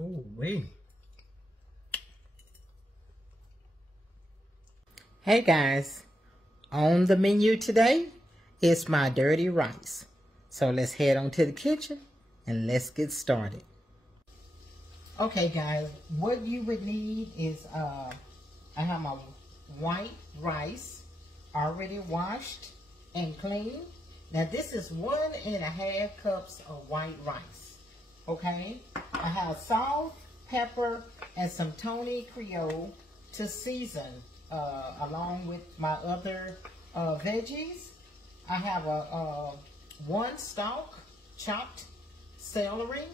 Oh, wait. Hey guys, on the menu today is my dirty rice. So let's head on to the kitchen and let's get started. Okay guys, what you would need is I have my white rice already washed and clean. Now this is 1.5 cups of white rice. Okay, I have salt, pepper, and some Tony Creole to season along with my other veggies. I have a 1 stalk chopped celery.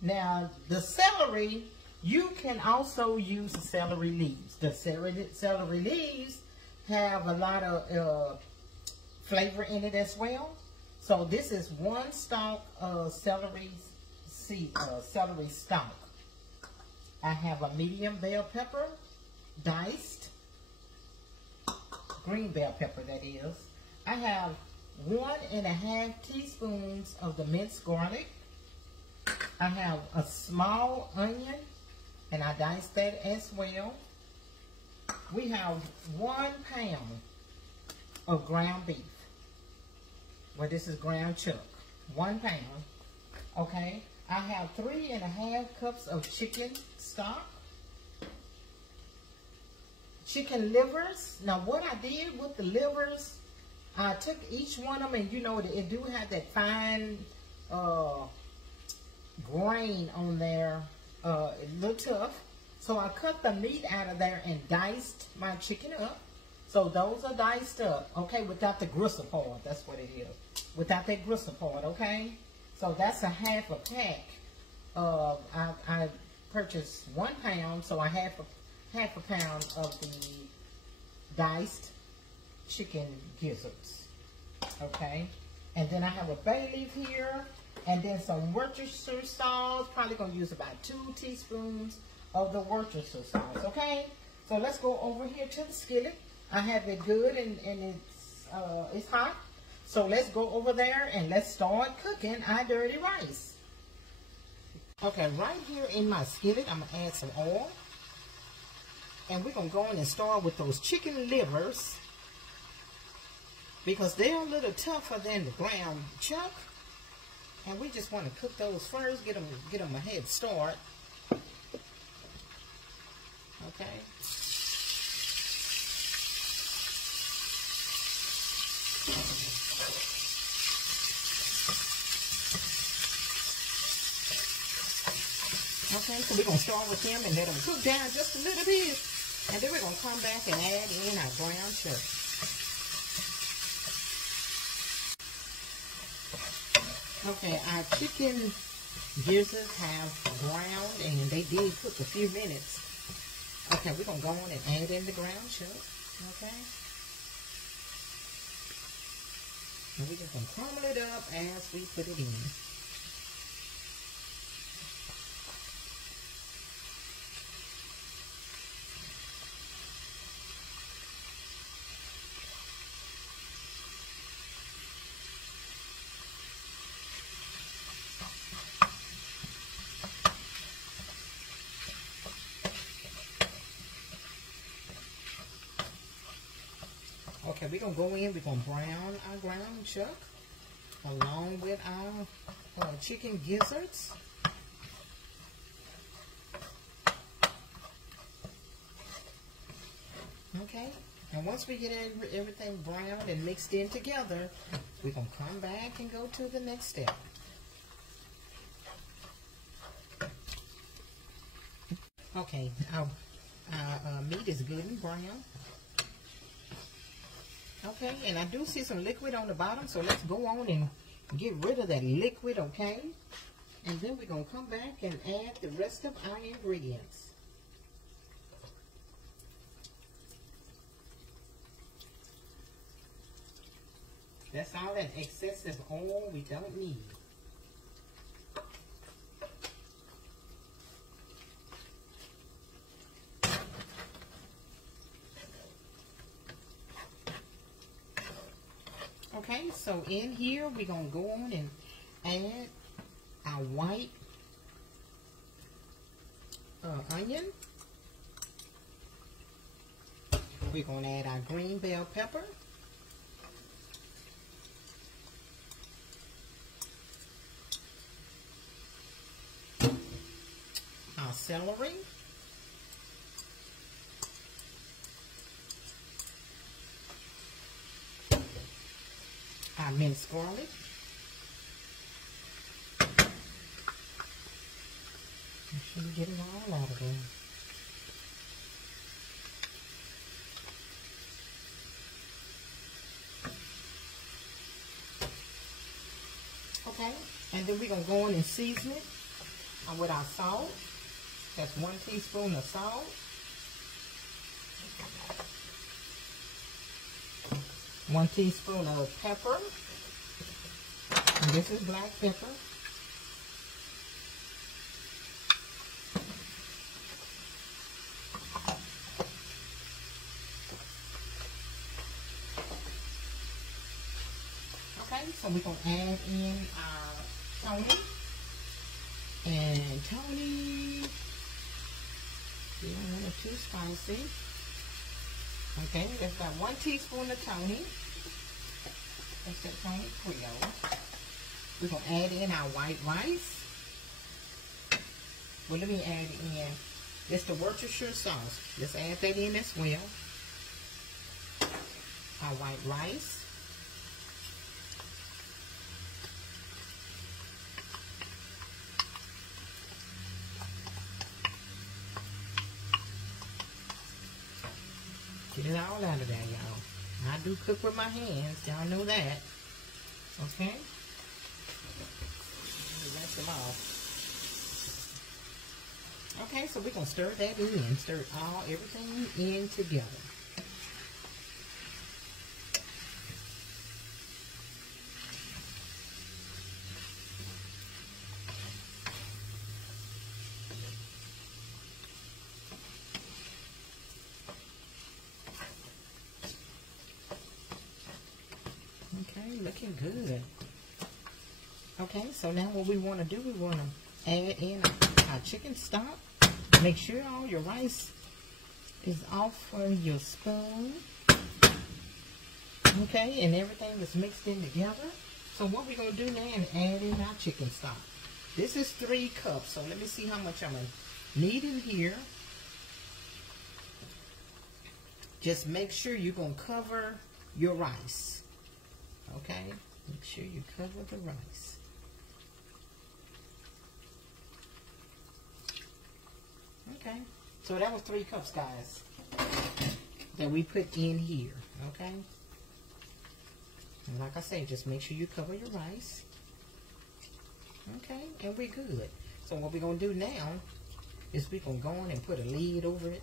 Now the celery, you can also use the celery leaves. The celery leaves have a lot of flavor in it as well. So this is 1 stalk of celery stalk. I have a medium bell pepper, diced, green bell pepper that is. I have 1.5 teaspoons of the minced garlic. I have a small onion, and I diced that as well. We have 1 pound of ground beef. Well, this is ground chuck. 1 pound. Okay. I have 3.5 cups of chicken stock. Chicken livers. Now, what I did with the livers, I took each one of them, and you know, it do have that fine grain on there. It looked tough. So I cut the meat out of there and diced my chicken up. So those are diced up, okay, without the gristle part. That's what it is. Without that gristle part, okay? So that's a 1/2 pack. I purchased 1 pound, so I have 1/2 pound of the diced chicken gizzards, okay? And then I have a bay leaf here, and then some Worcestershire sauce. Probably gonna use about 2 teaspoons of the Worcestershire sauce, okay? So let's go over here to the skillet. I have it good and it's hot. So let's go over there and let's start cooking our dirty rice. Okay, right here in my skillet, I'm gonna add some oil. And we're gonna go in and start with those chicken livers, because they're a little tougher than the ground chuck. And we just want to cook those first, get them a head start. Okay. Okay, so we're going to start with them and let them cook down just a little bit. And then we're going to come back and add in our ground chuck. Okay, our chicken gizzards have browned, and they did cook a few minutes. Okay, we're going to go on and add in the ground chuck. Okay. And we're just going to crumble it up as we put it in. Okay, we're going to go in, we're going to brown our ground chuck along with our chicken gizzards. Okay, and once we get everything browned and mixed in together, we're going to come back and go to the next step. Okay, our meat is good and brown. Okay, and I do see some liquid on the bottom, so let's go on and get rid of that liquid, okay? And then we're going to come back and add the rest of our ingredients. That's all that excessive oil we don't need. Okay, so in here, we're going to go on and add our white onion. We're going to add our green bell pepper. Our celery. Our minced garlic. Make sure you get it all out of there. Okay, and then we're going to go in and season it with our salt. That's 1 teaspoon of salt. One teaspoon of pepper. And this is black pepper. Okay, so we're going to add in our Tony. And Tony, you don't want it too spicy. Okay, that's about 1 teaspoon of Tony. That's that Tony Creole. We're going to add in our white rice. Well, let me add in, this the Worcestershire sauce. Let's add that in as well. Our white rice. Get it all out of there, y'all. I do cook with my hands. Y'all know that. Okay? Rinse them off. Okay, so we're going to stir that in. Stir everything in together. Okay, looking good. Okay, so now what we want to do, we want to add in our chicken stock. Make sure all your rice is off of your spoon. Okay, and everything is mixed in together. So what we're going to do now is add in our chicken stock. This is 3 cups, so let me see how much I'm going to need in here. Just make sure you're going to cover your rice. Okay, make sure you cover the rice. Okay, so that was 3 cups, guys, that we put in here. Okay, and like I say, just make sure you cover your rice. Okay, and we're good. So what we're going to do now is we're going to go on and put a lid over it.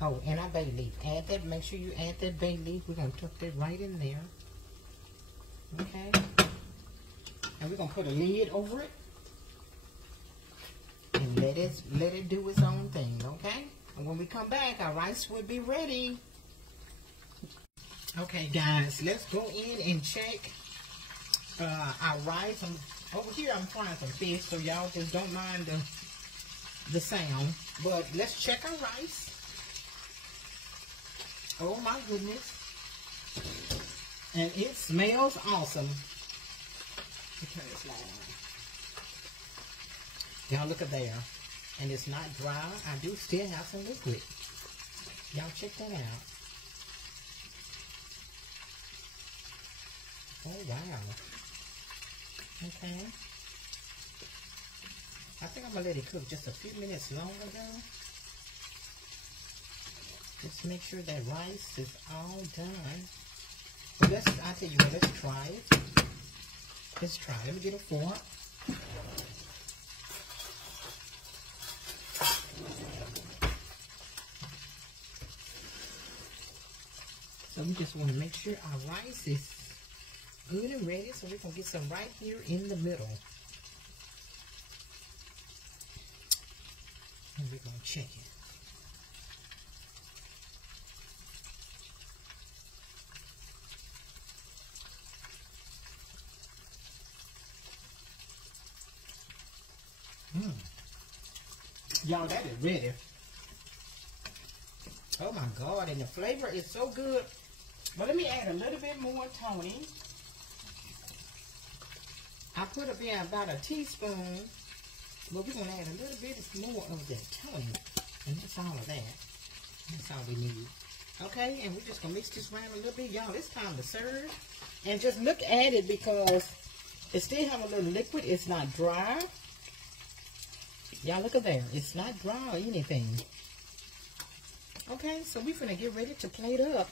Oh, and our bay leaf. Add that. Make sure you add that bay leaf. We're going to tuck that right in there. Okay. And we're going to put a lid over it. And let it do its own thing. Okay. And when we come back, our rice will be ready. Okay, guys. Let's go in and check our rice. Over here, I'm frying some fish, so y'all just don't mind the sound. But let's check our rice. Oh my goodness. And it smells awesome. Turn this light on. Y'all look at there. And it's not dry. I do still have some liquid. Y'all check that out. Oh wow. Okay. I think I'm going to let it cook just a few minutes longer though. Just make sure that rice is all done. Well, I tell you what, let's try it. Let's try. Let me get a fork. So we just want to make sure our rice is good and ready. So we're going to get some right here in the middle. And we're going to check it. Y'all, that is ready. Oh my God, and the flavor is so good. But let me add a little bit more Tony. I put up here about a teaspoon, but we're going to add a little bit more of that Tony. And that's all of that. That's all we need. Okay, and we're just going to mix this around a little bit. Y'all, it's time to serve. And just look at it because it still have a little liquid. It's not dry. Y'all, look at there. It's not dry or anything. Okay, so we're going to get ready to plate up.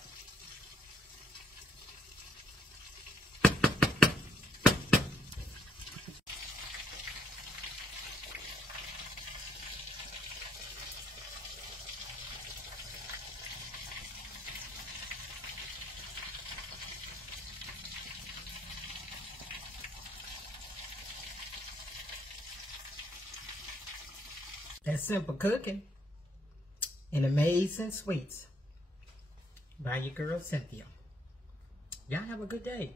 That's Simple Cooking and Amazing Sweets by your girl Cynthia. Y'all have a good day.